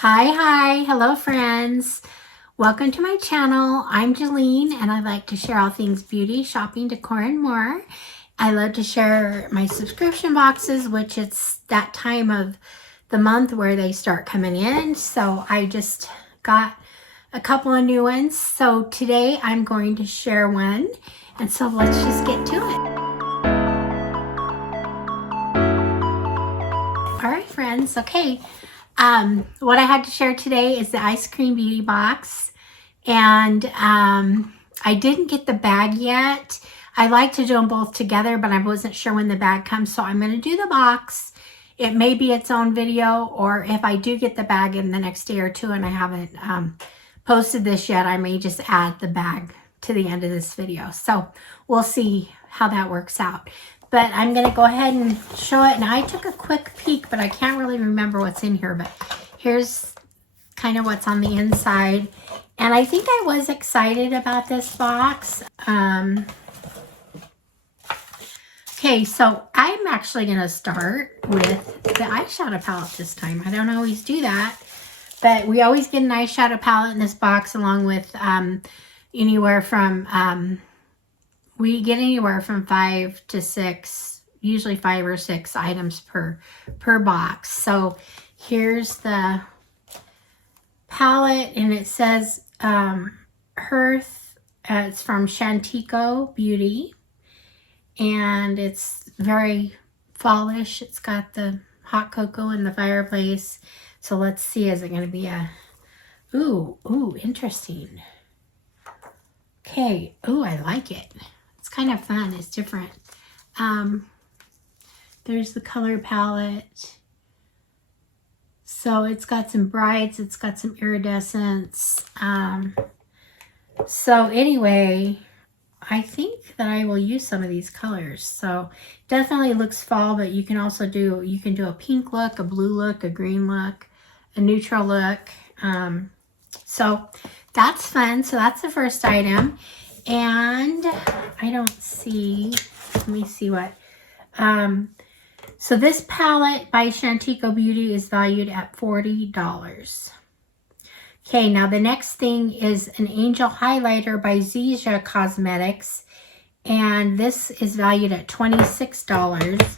Hi, hello friends. Welcome to my channel. I'm Jalene and I like to share all things beauty, shopping, decor, and more. I love to share my subscription boxes, which it's that time of the month where they start coming in. So I just got a couple of new ones. So today I'm going to share one. And so let's just get to it. All right, friends. Okay. What I had to share today is the EyeScream Beauty Box, and I didn't get the bag yet. I like to do them both together, but I wasn't sure when the bag comes, so I'm going to do the box. It may be its own video, or if I do get the bag in the next day or two and I haven't posted this yet, I may just add the bag to the end of this video. So we'll see how that works out. But I'm going to go ahead and show it. Now, I took a quick peek, but I can't really remember what's in here. But here's kind of what's on the inside. And I think I was excited about this box. Okay, so I'm actually going to start with the eyeshadow palette this time. I don't always do that. But we always get an eyeshadow palette in this box along with anywhere from... we get anywhere from 5 to 6, usually 5 or 6 items per box. So here's the palette, and it says Hearth. It's from Shopingonline Beauty, and it's very fallish. It's got the hot cocoa in the fireplace. So let's see, is it going to be a... Ooh, interesting. Okay, ooh, I like it. It's kind of fun. It's different. There's the color palette. So it's got some brights. It's got some iridescence. So anyway, I think that I will use some of these colors. So definitely looks fall, but you can also do, you can do a pink look, a blue look, a green look, a neutral look. So that's fun. So that's the first item. And I don't see, let me see what, so this palette by Shopingonline Beauty is valued at $40. Okay, now the next thing is an Angel Highlighter by Zija Cosmetics, and this is valued at $26.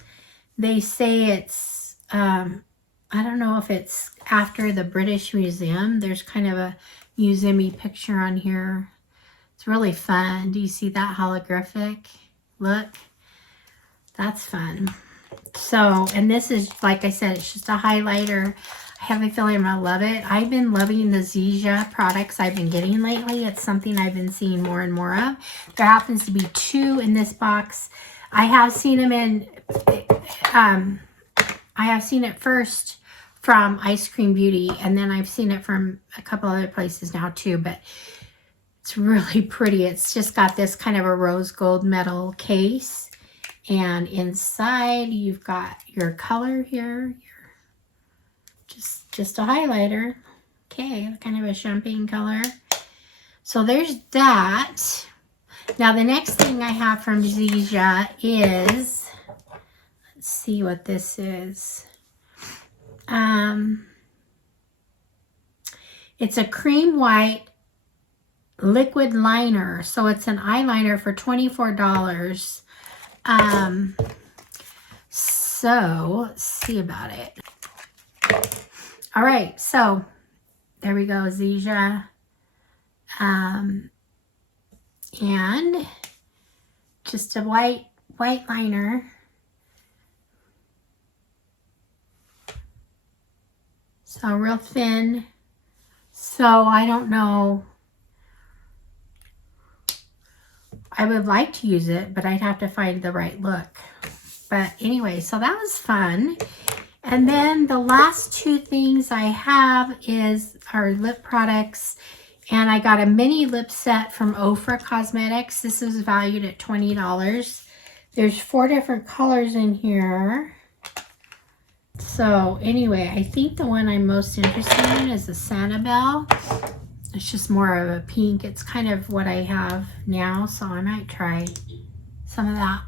They say it's, I don't know if it's after the British Museum. There's kind of a museum-y picture on here. It's really fun. Do you see that holographic look? That's fun. So, and this is, like I said, it's just a highlighter. I have a feeling I'm gonna love it. I've been loving the Zija products I've been getting lately. It's something I've been seeing more and more of. There happens to be 2 in this box. I have seen them in, I have seen it first from EyeScream Beauty, and then I've seen it from a couple other places now too, but it's really pretty. It's just got this kind of a rose gold metal case. And inside you've got your color here. Just a highlighter. Okay, kind of a champagne color. So there's that. Now the next thing I have from Zija is, let's see what this is. It's a cream white liquid liner. So it's an eyeliner for $24. So let's see about it. All right, so there we go, Zija. And just a white liner. So real thin. So I don't know. I would like to use it, but I'd have to find the right look. But anyway, so that was fun. And then the last 2 things I have are lip products. And I got a mini lip set from Ofra Cosmetics. This is valued at $20. There's 4 different colors in here. So anyway, I think the one I'm most interested in is the Sanibel. It's just more of a pink. It's kind of what I have now, so I might try some of that.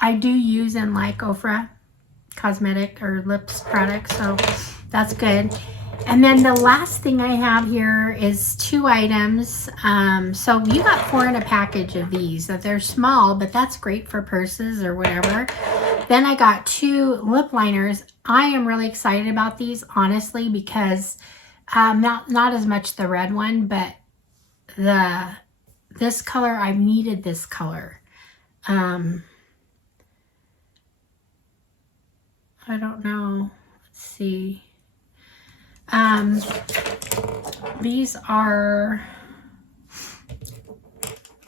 I do use in like Ofra cosmetic or lips products, so that's good. And then the last thing I have here is 2 items. So you got 4 in a package of these. That they're small, but that's great for purses or whatever. Then I got 2 lip liners. I am really excited about these, honestly, because not as much the red one, but this color, I've needed this color. I don't know. Let's see. These are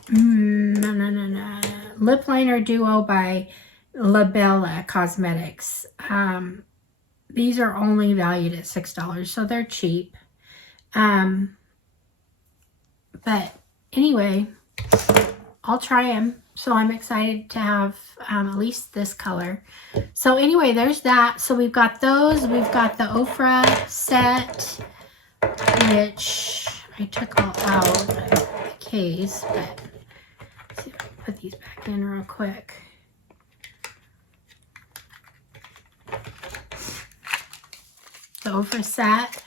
no. Lip Liner Duo by Labella Cosmetics. These are only valued at $6, so they're cheap. But anyway, I'll try them. So I'm excited to have at least this color. So anyway, there's that. So we've got those. We've got the Ofra set, which I took all out of the case, but let's see if I can put these back in real quick. The Ofra set.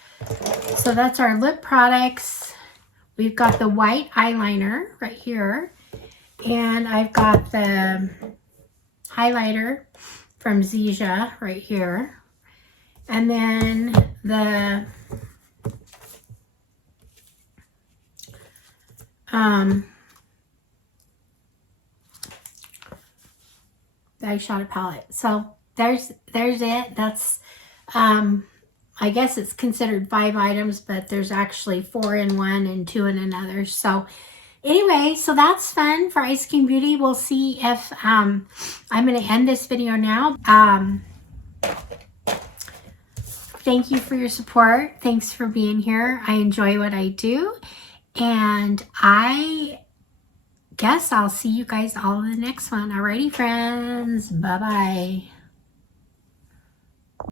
So that's our lip products. We've got the white eyeliner right here. And I've got the highlighter from Zija right here. And then the eyeshadow palette. So there's it. That's I guess it's considered 5 items, but there's actually 4 in one and 2 in another. So anyway, so that's fun for EyeScream Beauty. We'll see if I'm going to end this video now. Thank you for your support. Thanks for being here. I enjoy what I do. And I guess I'll see you guys all in the next one. Alrighty, friends. Bye-bye.